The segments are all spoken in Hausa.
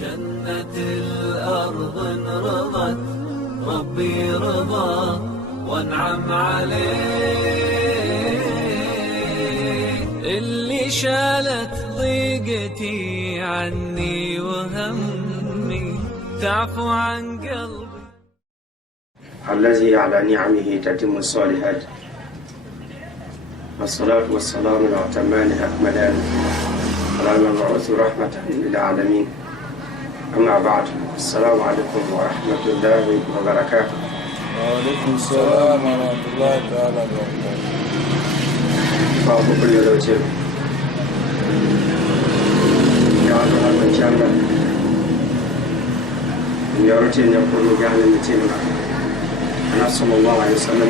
جنة الأرض رضت ربي رضا وانعم عليه، اللي شالت ضيقتي عني وهمي تعفو عن قلبي. الذي على نعمه تتم الصالحات، والصلاة والسلام الأتمان الأكملان على المبعوث رحمة للعالمين. أما بعد، السلام عليكم ورحمة الله وبركاته. وعليكم السلام ورحمة الله تعالى وبركاته. فأبو كل روتين يا الله من شاء الله يا روتين يقول جعل المتين أنا صلى الله عليه وسلم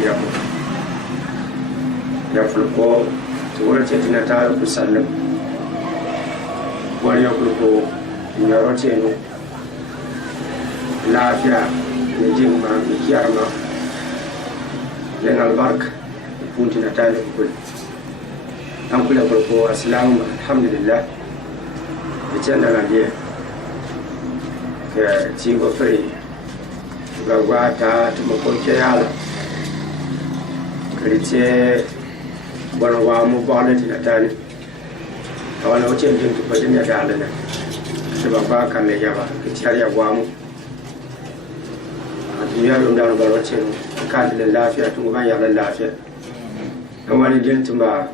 يقول تقول تيجي نتعرف وسلم ويقول يا روتين لا فيها نجيب ما نكيرنا لأن البركة يكون نتعرف كل أنقل يقول السلام الحمد لله بتجنا نجيه كتيجو فري غواتا تمكن كيالا كريتي بنوا مبالة نتاني أولا وجه جنت بدين يدالنا سبب كان لجوا كتير يوامو الدنيا يوم دارو بروتين كان للافيا تمغا يا للافيا أولا جنت ما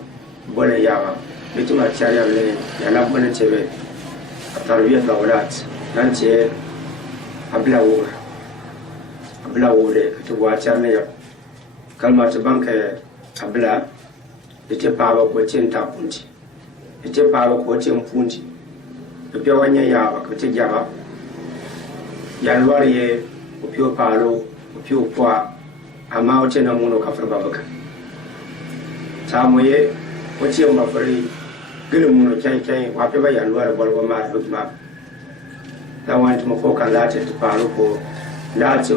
بنا يوا بتما تشاريا لين يلا بنا تبي التربية الأولاد نانتي abla wure to wacha ne kalma ta banka abla ite pawa ko cin ta punti ite pawa ko cin punti to pe wanya ya ba ko te jaba ya lwariye ko pio palo ko pio kwa ama o tena muno ka farba baka samoye ko ce ma fari gilin muno kai wa pe ba ya lwar bolwa ma dukma da wani tuma ko kan lati ta palo ko lati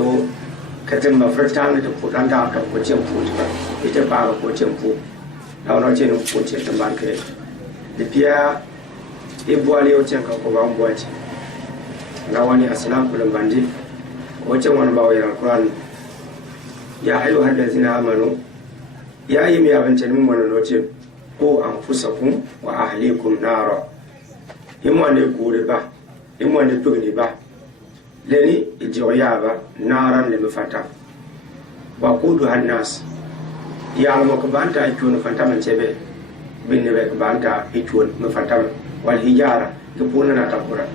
katin mafarta da kudan da aka ko cin fu ita ba ko cin fu da wani ce ne ko ce ta banka da fiya ibuwali o cin ka ko ba mu wace na wani assalam kullum bandi wacce wani ba wayar Qur'an ya ayyuhal ladzina amanu ya yi mi abance mun wannan lokaci ko anfusakum wa ahlikum nara imma ne gure ba imma ne tugni ba leni ijoyaba naran le mafata wa kudu hannas ya mo ko banta ikun fanta man chebe binne be banta ikun mafata wal hijara ke puna na takura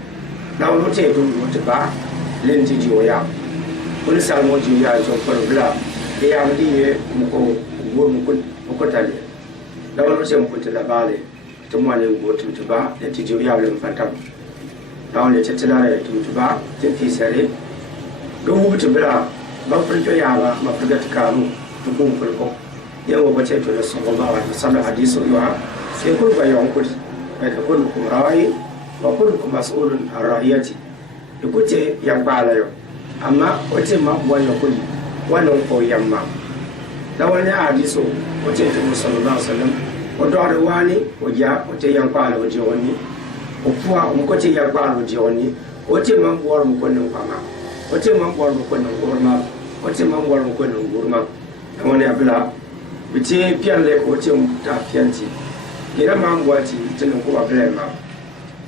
na wono te to wote ba len ti joya kun salmo joya so ko bla e ya ndi ye ko wo ko tale da wono se mo tela bale to mo le go to ba le ti joya le mafata dawn le chetela ya tuba tin fi sare do wuta bra ba furto ya ba ma furta kamu tukun furko yawo ba ce to da sallallahu alaihi wasallam hadisi yawa sai kun ba yawan kudi bai ka kun ku rawai wa kun ku mas'ulun ar-ra'iyati ikuce ya bala yo amma wace ma wannan kudi wannan ko yamma da wani hadisi wace to sallallahu alaihi wasallam wato arwani waja wace yan bala waje wani opua umkote ya balo jioni wote mambo wala mkono kwama wote mambo wala mkono ngurma wote mambo wala mkono ngurma amone abla bitie pianle ko wote mta pianti gira mambo ati tinu ko abla ma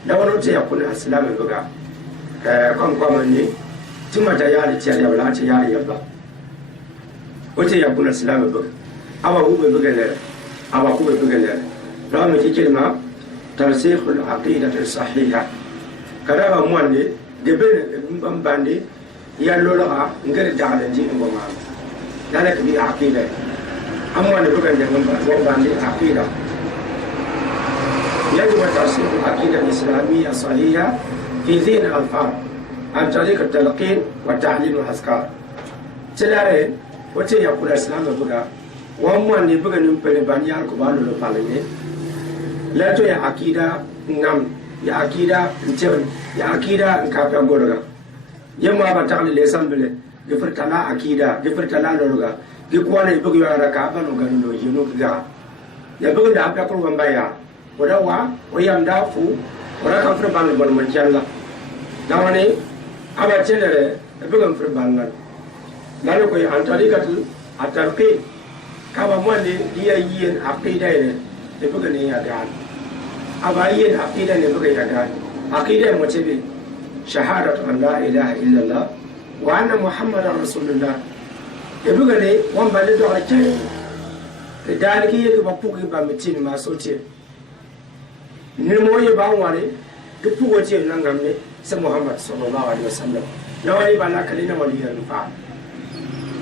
da wono te yakuna islamu buga kwa mani tuma tayari tia ya bla tia ya ba wote yakuna islamu buga awa hube buga le awa hube buga le la me tikilma ترسيخ العقيدة الصحيحة كلام مواني دبل بمباندي يالولغا نقدر دعنا دين بمان ذلك بعقيدة أمواني بقى بمباندي عقيدة يجب ترسيخ العقيدة الإسلامية الصحيحة في ذهن الأطفال عن طريق التلقين والتعليم والأذكار تلاقي وتي يقول الإسلام بقى وأمواني بقى نمبر بانيار كبار للبالين la to ya akida ngam ya akida ntewn ya akida nkapa goroga yemma ba taqli lesambele gefirtala akida gefirtala loroga ge kwana ibugo yara ka ba no gando yino ga ya bugo da ka ko bamba ya wada wa o yam da fu wada ka fura bang bon man jalla dawani aba chenere bugan fur bangal lalu ko an tarikatu atarqi kaba mwande dia yin aqida ne bugan ne ya dan aba yin aqida ne bugan ya dan aqida mo tebe shahadatu an la ilaha illa allah wa anna muhammadar rasulullah bugan ne wan balle do ake daliki yake ba puki ba mitin ma sotie ni moye ba ware ke pugo tie nangamne sa muhammad sallallahu alaihi wasallam nawai ba la kalina waliyan fa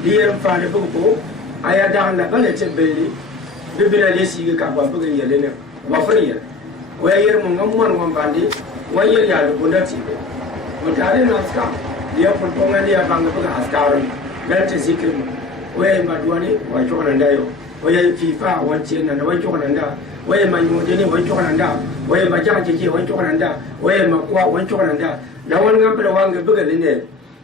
diyan fa ne bugo aya da na bale te belli bibina le sigi ka ba bugo yele ne wa fariya waya yer mun ngamman wan bandi wayar ya lu bundati be mutare na aska dia pun pongani ya banga bugo askaro galte zikir waya ma duwani wa jona ndayo waya fifa wanci na wai jona nda waya ma nyode ne wai jona nda waya ma jaje ke wai jona nda waya ma kwa wai jona nda da wani ngambala wanga buga ne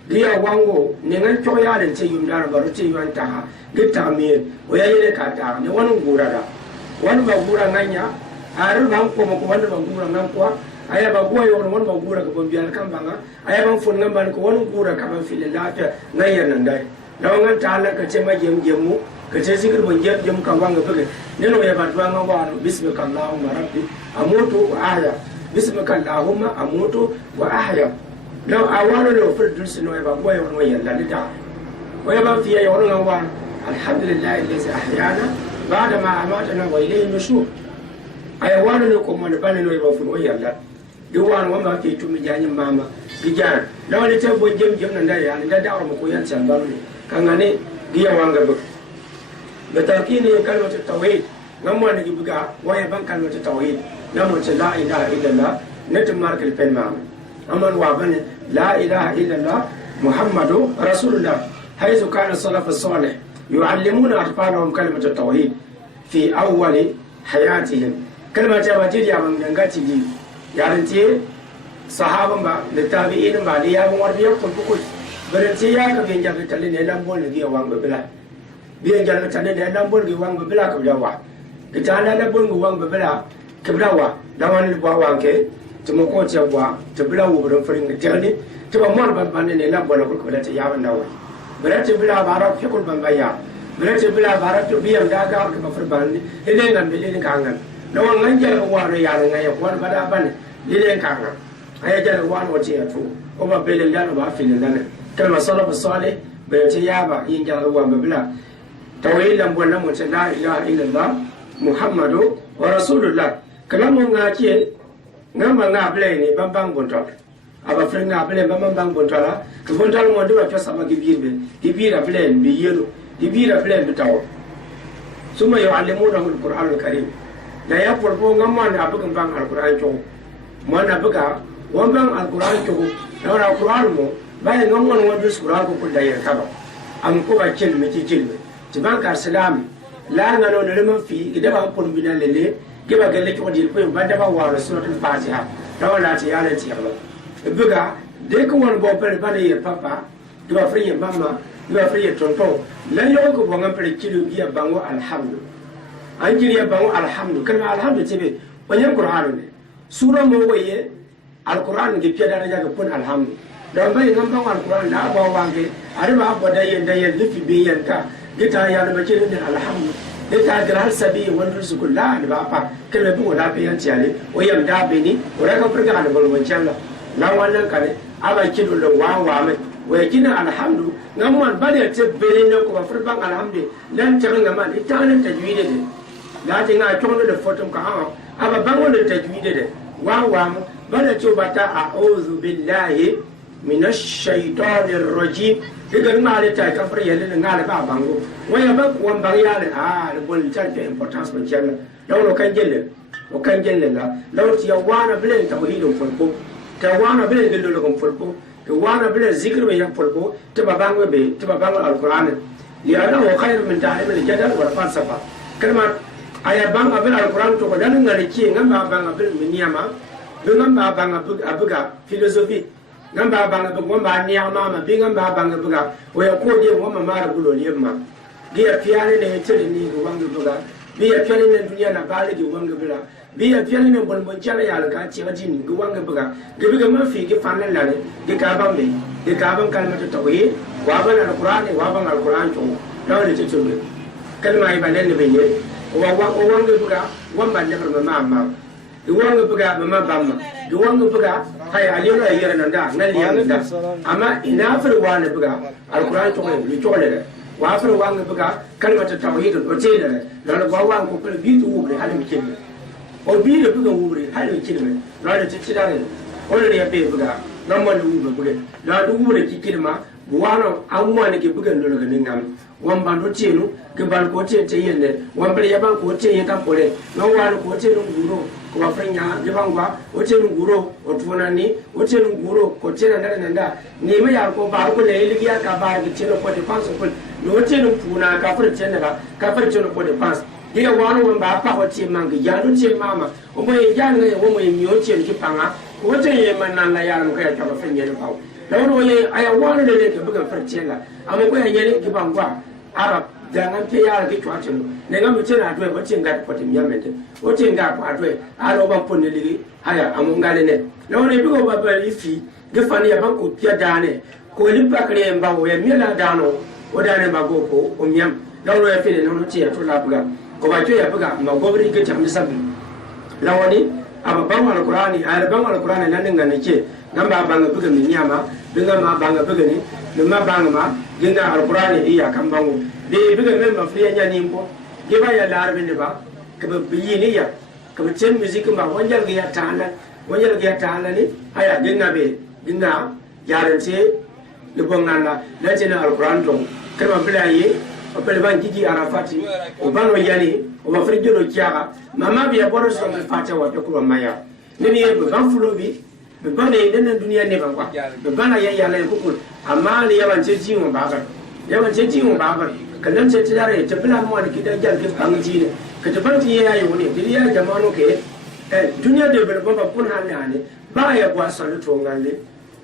dia wango ne ngan choya den ce yum dara baro ce yuan ta gitta me waya yele ka ta ne wani gura da wani ba gura nganya har ban ko ko wani ba gura ngan kwa aya ba goyo wani ba gura ka bon biya kan banga aya ban fun ngan ban ko wani gura ka ban filin lafiya ngayar nan dai da wangan ta Allah ka ce ma gemu ka ce zikir ban jem ka wanga buga ne no ya ba duwa ngan wa bismika allahumma rabbi amutu wa ahya bismika allahumma amutu wa ahya law awalo lo furdul sino ya ba goyo wani yalla lida wa ya ba fiya ya wani ngan wa alhamdulillah alladhi ahyana ba'da ma amatana wa ilayhi nushur ay wano ne ko mon bane no ya ba furu yalla di wan wa ma ke tumi janyi mama gijan law ne te bo jem nan da ya da da mo ko yan san ba ne kangane giya wanga bu betakini kalmatu tauhid ngamwa ne gibuga waya ban kalmatu tauhid namu ce la ilaha illallah net markal pen ma aman wa bane la ilaha illallah muhammadu rasulullah haythu kana salaf as-salih yuallimuna atfalahum kalmatu tauhid fi awwal hayatihim kalmatu wajid ya ban dangati ji yaranti sahaban ba da tabi'in ba da ya ban warbiya kulkul baranti ya ka bin jaga talle ne lambol ne giya wanga bila biyan jaga talle ne lambol gi wanga bila ka jawa kitana lambol gi wanga bila ka bila da wani ba wanke tumo ko ce wa ta bila wo buran farin da ne to ba mon ban ban ne lambol ko bila ta yawan dawo bila ta bila bara fi kul ban baya bila ta bila bara to biyan da ga ka ba farban ne ile ngan bile ne kangan da wannan jaga wa re ya ngai ko ba da ban ile kangan aya jaga wa no ce ya to ko ba bele da ba filin da ne kalma salafu salih bai ce ya ba yin gyararwa babila tawayi lambon nan mace la ilaha illallah muhammadu wa rasulullah kalamun nga ce nga ma nga bile ne bambang bontor aba fre nga bile bambang bontora ka bontor mo do to sama gibirbe gibira bile bi yelo gibira bile bi taw suma yuallimuna alquran alkarim da ya porbo nga ma na bugun bang alquran to mo na buga won bang alquran to da alquran mo bayan nan wani wani sura ko da ya kaba am ko ba kin mi kin ti ban ka salam la ngano ne man fi gida ba pon bina lele giba galle ko di ko ba da ba wa suratul fatiha da wala ti ya le ti ba buga de ko won bo per ba ne papa do ba fri mama do ba fri tonto la yo ko bo ngam per kilo biya bango alhamdu an jiri ya bango alhamdu kalma alhamdu tibe wannan qur'anu ne sura mo waye alquran ge piya daraja ga pon alhamdu dan bai nan ban alquran da ba wange ari ba ba da yin lifi bi yanka gita ya da bace da alhamdu gita da har sabi wannan su kullu da ba fa kalma bi wala fi yanci ale o yam da be ni o ra ka furga da bolwan challa nan wannan kare aba kidu da wa mai waya kina alhamdu nan man ba da ce bere ne ko ba furban alhamdu dan ta ga man ita nan tajwide ne da ta ga tono da foton ka ha aba ban wannan tajwide ne wa mu ba da ce ba ta a'udhu billahi minash shaitanir rajim diga ngale ta ka fara yele ngale ba bango waya ba wan ba yale da bol ta da importance ban jalla lawo kan jelle la lawo ti yawana bilen tawhidun fulko ta wana bilen dillo kan fulko ta wana bilen zikr be yan fulko ta ba bango be ta ba bango alquran ya da wa khairu min ta'lim al-jadal wal falsafa kalma aya banga bil alquran to dan ngale ki ngamba banga bil miniyama ngamba banga abuga philosophy ngamba banga bu ngamba niya mama bi ngamba banga buga waya ko je ngoma mara bulo yemma dia fiane ne tele ni go wanga buga bi ya fiane ne duniya na bale go wanga buga biya fiyan ne bon bon chala ya ka ci ajin gu wanga buga ga ma fi gi fanan la ne ga ka ban be ga ka ban kalmatu tawhid wa ban alquran wa ban alquran to dawo ne ce kalma yi banen ne be ye wa wanga buga wan ban ne ma ma wanga buga ma bamma wanga buga hay aliyo ya yira nan da nan liya da amma ina fir wani buga alquran to ne to ne wa fir wanga buga kalmatu tawhid to ce ne da wa wanga ko bi tu ubre halin kin o bi da buga ubre halin kin ne da ci da ne o ne ya be buga nan man ubre buga da du ubre kikin ma buwano amma ne ke buga ndo ga ningam wan ban do cenu ke ban ko ce yende wan bre ya ban ko ce yenta pole no wa ko ce no guro ko wa frenya je ban gwa o ce no guro o tuna ni o ce no guro ko ce nan da ni me ya ko ba ko le liya ka ba ke ce no ko de panso ko no ce no puna ka fur ce ne ba ka fur ce no ko de pans dia wano wan ba pa ko ce man ga ya do ce mama o mo ya ne o mo mi o ce ki panga ko ce ye man nan la ya no ka ya ka frenya ne ba lawan ye aya wano de ke buga farce la amma ko ya ne ki ban gwa arab jangan ke ya ke chwacho ne ngam che na dwe wachin ga ko tim yamete wachin ga ko adwe alo ban ponne ligi haya amun gale ne no ne bigo babal ifi ge fani ya ban ko pia dane ko limpa kre mba wo ya miela dano o dane ba go ko o myam lawo ya fele no che ya to la buga ko ba to ya buga ma gobri ke cham sabi lawani aba ban alqurani ala ban alqurani nan dinga ne ke nan ba ban buga min nyama dinga ma ban buga ni nima ban ma dinga alqurani iya kan bango be biga men ma fiya nya nimbo ge ba ya larbe ne ba ka ba biyi ne ya ka ba chen music ma wanjal ga ya tana ni aya dinga be dinga yarance le bonga la chen alquran to ka ba bilaye o pele ban jiji arafati o ban o yani o ba frijo no kiaga mama bi ya boro so be fata wa be ko maya ne ni be ban fulo bi be ban ne den duniya ne ban kwa be ban ya ya la ko amma ne yawan ce ji mu ba ba kallan ce tare ta bila mu da kidan jar kin bangi ne ka ta banti yayi wani diliya jama'u ke duniya da be ba kun hanne ba ya gwa salu to ngale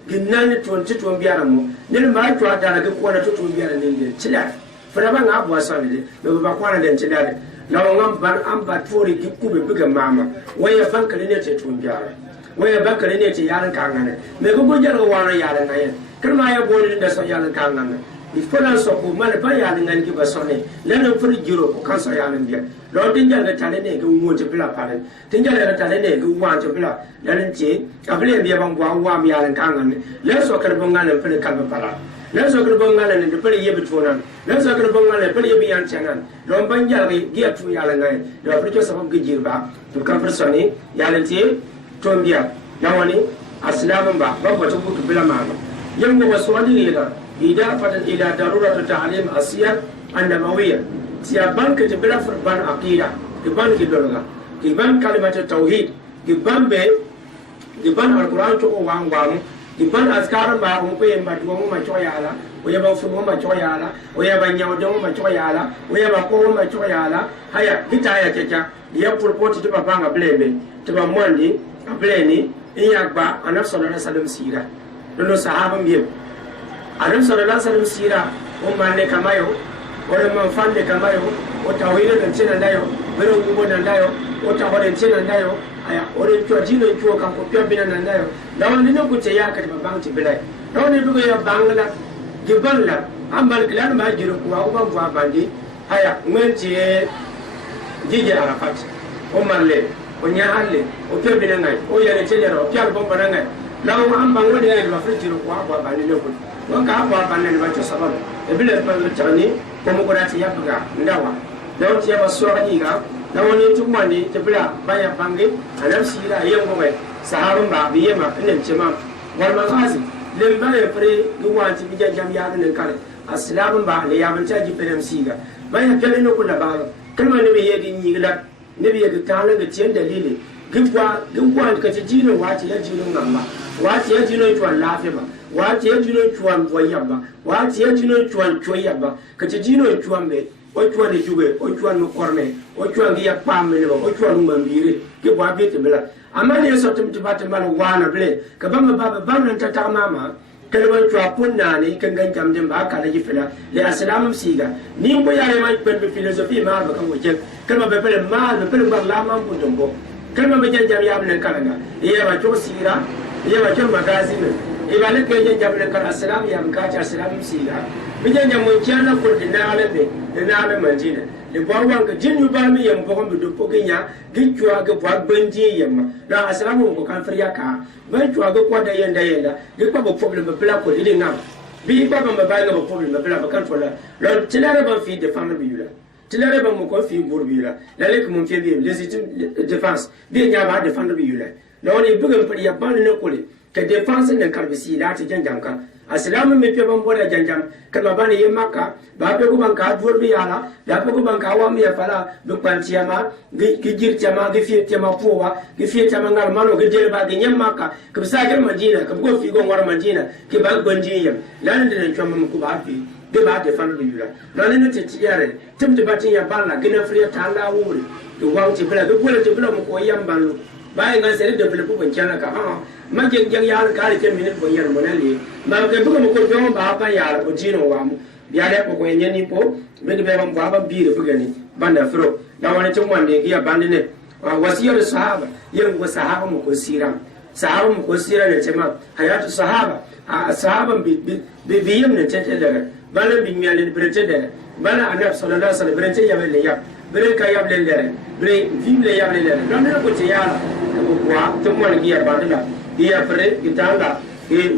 ginnan 20 biara mu ne ma to da ga ko na to biara ne ne tila fara ba nga bwa salu de ba kwana da tila de lawo ngam ban an ba tori ki kube buga mama waya fankali ne ce to biara waya bankali ne ce yaran kangane me go jar go wana yaran ngayen kirma ya bolin da so yaran kangane ifona so ko male ba ya ngan ki basone leno furi jiro ko kan so ya nan dia lo tinja ga tale ne ga mo je bila pale tinja ga tale ne ga wa je bila leno je abule biya ban wa mi ya nan kan ne le so kar bon ngale furi kan ba pala le so kar bon ngale ne de furi yebi tona le so kar bon ngale furi yebi yan changan lo ban ja ga gi atu ya lan ngai do furi ko sabab gi jirba to kan persone ya lan je tombia lawani aslamun ba to butu bila ma yango waswali ne إضافة إلى ضرورة تعليم السير النبوية سيابان كتبلا فربان عقيدة كبان كدولغا كبان كلمة التوحيد كبان كبان القرآن تقو وان كبان أذكار ما أمبين بدوم ما شويالا ويبا فمو ما شويالا ويبا نيودوم ما شويالا ويبا قوم ما شويالا هيا كتايا كتا يقول بوتي تبا بان أبليبي تبا موندي أبليني إياكبا أنا صلى الله عليه وسلم سيرا لأنه صحابة ميب Adam sallallahu alaihi wasallam sira o manne kamayo o man fande kamayo o tawhid dan cina ndayo bero ngubo dan ndayo o tawhid cina ndayo aya o re to jino to kan ko pebina nan ndayo dawon ni ko ce ya ka ba bang ti bilai dawon ni bugo ya bangla giballa ambal klan ma jiro ko wa ba bandi aya ngenti jije arafat o marle o nyaale o pebina ngai o yare cele ro pial bomba ngai lawo am banglo de ba fritiro ko wa bandi ne ko waka ba banne ba to sababu e bile pa tani ko mo ko dati yabuga ndawa dawo ti ba so ani ga dawo ni tumani te bla ba ya bangi anam sira yengo me saharun ba biye ma inen cema war ma gazi le ba le pre duwanti bi jam ya ne kare aslamun ba le ya ban ta ji penem siga ba ya kele no kula ba kalma ne ye di nyigla ne bi ye ga tala ga cien dalili gwa ka ci jino wati ya jino ngamba wati ya jino to lafiya ba wati ya jino chuan boyamba wati ya jino chuan choyamba ka ci jino chuan be o chuan ne jube o chuan no korne o chuan ya pamle ba o chuan mambire ke bwa be te bela amma ne so tum tibata mal wana ble ka bamba baba ban ta ta mama kalban chua punna ne kan gan jam dem ba ka da gifila le assalamu siga ni bo ya ma ben philosophie ma ba kan wajen kalma be bele ma be bele ba la ma bundumbo kalma be jan jam yam nan kalanga iya ba to sira iya ba to magazin iya le ke jan jam nan kal assalam yam ka ta assalam sira be jan jam mun kiana ko dina ale be dina ale manjina le bawan ka jinnu ba mi yam ko be do poginya gicwa ga bwa banji yamma na assalam ko kan friya ka ban cwa ga ko da yenda ge pa bo problem be la ko ile ngam bi ba ba ba ga bo problem be la ba kan fola lo tilare ba fi de femme bi yula tilare ba mo ko fi bur bi yula la le ko mon fi bi légitime défense bi nya ba défendre bi yula lo ni bugan pri ya ban ne ko le ke défense ne kan bi si la ti janjam ka asalamu me pe ban boda janjam kan ba ne yemaka ba pe ko ban ka dur bi yala da pe ko ban ka wa mi ya fala du pan tiama gi jir tiama gi fi tiama puwa gi fi tiama ngal mano gi jere ba gi yemaka ke sa ger manjina ke ko fi go ngor manjina ke ba gonji yem lan de ne choma ko ba fi de ba de fan bi yura lan ne te tiare tim te batin ya balla gi na friya ta la wuri to wa ti bla go bula te bla mo ko yam ban lu ba nga sere de bla ko ban kana ka ma jeng jeng ya ka ri ke minute bo yar mo na le ma ke bu ko jo ba ba ya ko jino wa mu ya da ko nyani po be de ba ba bi de bugani banda fro da wani tun wanda ya bandi ne wasiyar sahaba yin ko sahaba mu ko sira ne ce ma hayatu sahaba sahaban bi yim ne ce da bala bi mi ale brete da bala annabi sallallahu alaihi wasallam brete ya bele ya bre ka ya bele da bre vim le ya bele da dan ne ko ce ya ko kwa tun wani ya bandi da ya fere kitanga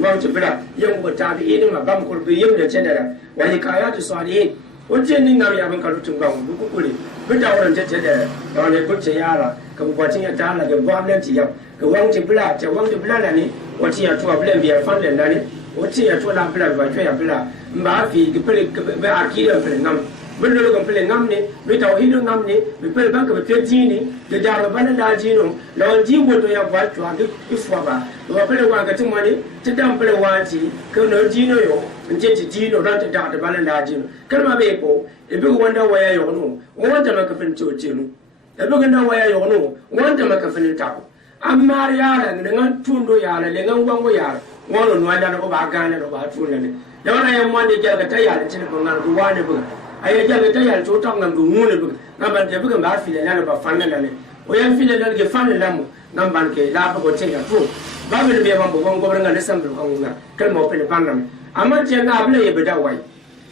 wautu bila yin ko tabi idin ma bam ko bi yim ne ce da wani kayatu salihin wajen ni ngam ya ban kalu tun gawo ku kule bita wurin tace da wani kuce yara ka bubatin ya ta ga gwamnati ya ka wanti bula ta wanti bula ne wati ya tuwa bula biya fanda ne wati ya tuwa la bula ba ya bula mba fi ki pele ba akira pele ngam bulu lo pele ngam ne bi tawhidu ngam ne bi pele ba ka be tini da da ba na jino lawan jimbo to ya ba tuwa ki ifwa ba to pele wa ga tumani ta dan pele wati ka no jino yo nje ti jino ran ta da ba na jino kalma be ko e bi wanda waya yo no wanda maka fin cocenu e bi wanda waya yo no wanda maka fin ta amma yara ngan tundo yara le ngan wango yara wono no anda no ba gane no ba tunne ne da wana yan wanda ke ga ta yara tin ko ngal du wane bu ay ga ta yara to ta ngam du ngune bu ngam ban te bu ba fi le na ba fanna ne o yan fi le na ke fanna lamu ngam ban ke la ba ko tin ya to ba be be ban bo ngon gobran ne sam bu ngal kal mo pe ban nam amma te nga abule ye be da wai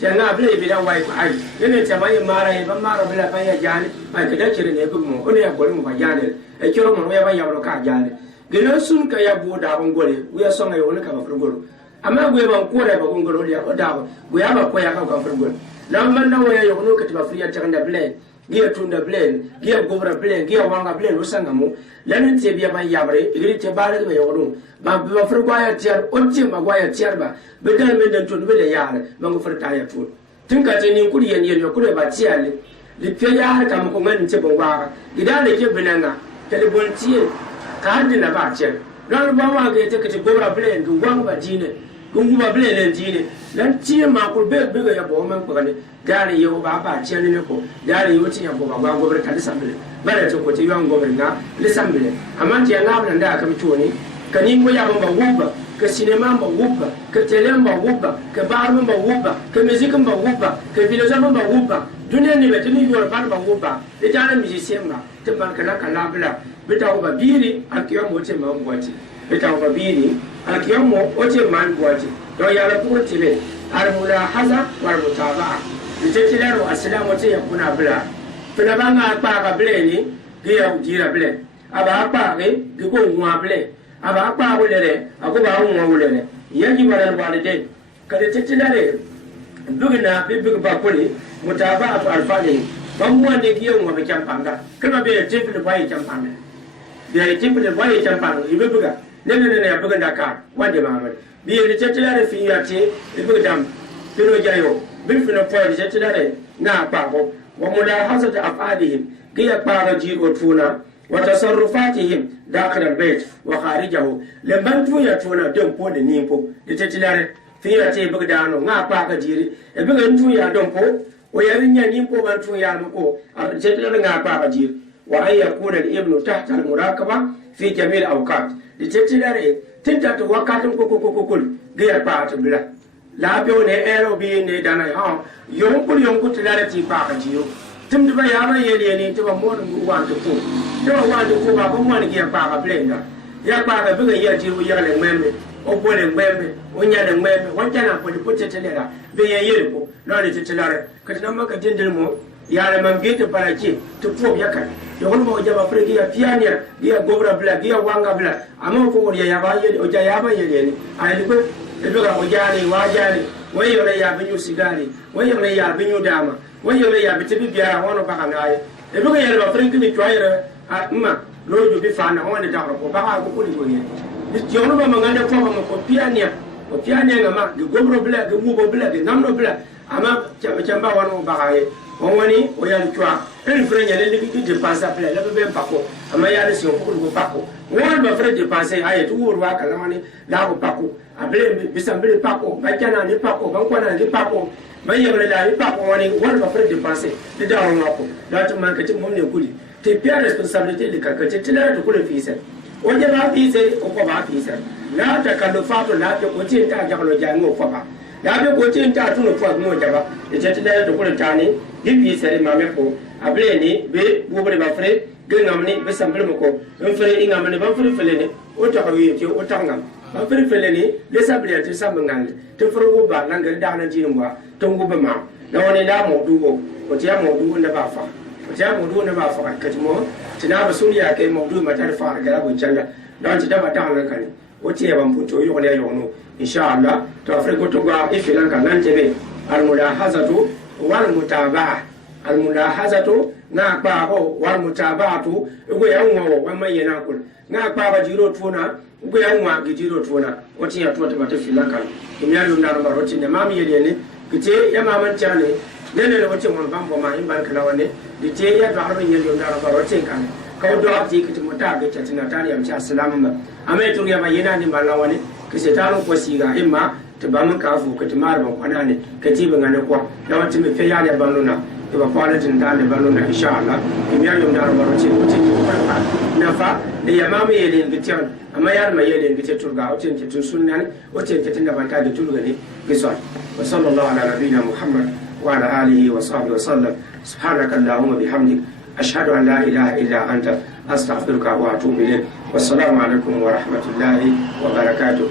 tanga bile bi da wai ai ne ta mai mara e ba mara bile fa ya jani ai ka da kire ne bu mo ne ya gori mo ba jani e kiro mo ya ba ya ro ka jani gele sun ka ya bu da bon gore u ya so ngai woni ka ba fur goro amma go ba ko da ba gon goro ya o da ba go ya ba ko ya ka fur goro nan man na waya yo no ka ta fur ya ta da bile giya tunda bile giya gobra bile giya wanga bile lo sanga mo lanin te biya ba ya bare igri te ba da ba yo no ba ba fur gwa ya tiar on ti ma gwa ya tiar ba be da men dan tun bile ya ma go fur ta ya tun tun ka ce ni kuri yan yo kuri ba tiar le pe ya har ka mo ko ngani te bon wa gidan le ke binanga telefon tie ka hadin na ba tiar ran ba wa ga te ka te gobra bile ndu wanga ba dine gunguba bile ne dine lan tie ma ko be ga ya bo men ko ne dari yo ba ba tiar ne ko dari yo ti ya bo ba gobra ta disambile bare to ko ti yo gobra na disambile amma ti na ba da ka mi tuni ka ni mo ya ba wuba ka sinema ba wuba ka telem ba wuba ka barmu ba wuba ka music ba wuba ka filosofi ba wuba duniya ne beti ni yor ban ba wuba de jana musicien ba te ban kana kala bla beta ba biri akiyo mo te ma ngwati beta ba biri akiyo mo o te man ngwati do ya la ko tibe ar mula haza war mutaba de te lero assalamu te ya kuna bla pena banga pa ka ble ni ge ya ujira ble aba pa ge ge ko nwa ble aba pa wo le ako ba nwa wo le yaji waran ba de ka de te lere dugna bi ba ko ni mutaba alfani ban wanda ke yin wani campanga kuma bai tafi da bai campanga bai tafi da bai campanga ibe buga ne ya buga da ka wanda ma mai bi da tattala da fi ya ce ibe dam bino jayo bin fina point da tattala da na ba ko wa mulahazat afalihim giya para jiro tuna wa tasarrufatihim dakhil albayt wa kharijahu lamban tu ya tuna don po da ni po da tattala fi ya ce buga da no nga pa ka jiri e buga tu ya don po o yarinya ni ko ban tun ya ko a ce ta nga ba ajir wa ay yakuna al ibnu tahta al murakaba fi jami' al awqat di ce ta dare tinta to wakatin ko ga ya ba ta bila la be ne ero bi ne dana ha yon ko ta dare ti ba ka jiro tim de ba ya ba yele ni to ba mo ngu wa to ko to wa to ko ba ko mo ni ya pa ka blenda ya pa ka bi ga ya ji wo ya le meme o bo le meme o nya le meme wa jana ko ko te tele la be ya yele ko no ni te tele ka na ma ka tin mo ya le man bi te para ki to po ya ka yo ko mo ja ba pre ki ya piania ya gobra bla ya wanga bla ama ko ya ba yele o ja ya ba yele ni ai ko e do ga o ja ni wa ja ni wa yo le ya bi nyu sigari wa yo le ya bi nyu dama wa yo le ya bi te bi biara wono ba ka ngai e do ga ya ba pre ki ni twaire a ma lo ju bi fa na woni da ko ba ka ko ni ko ni yo no ba manganda ko ma ko piania ngama ge gobro bla ge wubo bla ge namno bla ama chamba wono ba ka e woni o ya twa en frenya le bi de passa bla le be pako ama ya le si ko ko pako won ba fre de passer aye tu wor wa kala mani la ko pako able bi sambe pako ba kana ni pako ba ko na ni pako ba yebre la ni pako woni won ba fre de passer de da won ko da to man ka ti mo ne kuli te pia responsabilité de ka te la de ko le fise on je ba fise o ko ba fise la ta ka do fa to la ko ti ta ja ko ja ngo fa ba la be ko ti ta tu no fa mo ja ba e te la de ko le tani di fise ma me ko able ni be bo ba fre gengamni be samble mo ko en fere ingamni ba fere fele ni o ta ko yi o ta ngam ba fere fele ni le samble te samngal te fere wo ba nan ga da na ji mo to ngo be ma da woni la mo du ko o ti ya mo du ne ba fa o ti ya mo du ne ba fa ka ti mo ti na ba suni ya ke mo du ma ta fa ga la bo challa da ti da ba ta na kan o ti ya ban pu to yo ne yo no inshallah to fere ko to ga e filan kan nan tebe al mulahazatu wal mutabaa al mulahazatu na kpa ko war mutabatu ugo ya nwa wa ma yena kul na kpa ba jiro tuna ugo ya nwa gi jiro tuna wati ya tuwa ta filaka kuma ya na ro roti ne mami yede ne kite ya maman chane ne wati mon bambo ma in ban kala wane dite ya ba ro yelo na ro roti kan ka do ati kite mota ga tatina tari am cha salamu ba amma to ya ba yena ni balla wane kise taro ko siga imma to ba mun ka fu kite mar ban kwana ne kati ban ne kwa da wati me fe ya ne balluna ba kwana tin da ne balona insha Allah kim ya yum da ro ci ko ci ko na fa da ya mama yele ngitiyan amma yar ma yele ngite turga o tin tin sunnan o tin tin da banta da turga ne gisal wa sallallahu ala nabiyina muhammad wa ala alihi wa sahbihi wa sallam subhanaka allahumma bihamdik ashhadu an la ilaha illa anta astaghfiruka wa atubu ilayk wassalamu alaikum wa rahmatullahi wa barakatuh.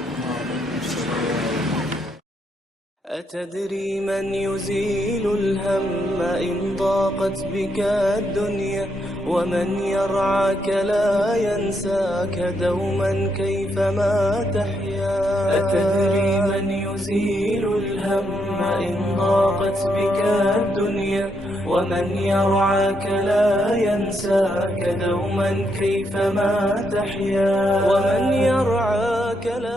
أتدري من يزيل الهم إن ضاقت بك الدنيا ومن يرعاك لا ينساك دوما كيفما تحيا أتدري من يزيل الهم إن ضاقت بك الدنيا ومن يرعاك لا ينساك دوما كيفما تحيا ومن يرعاك لا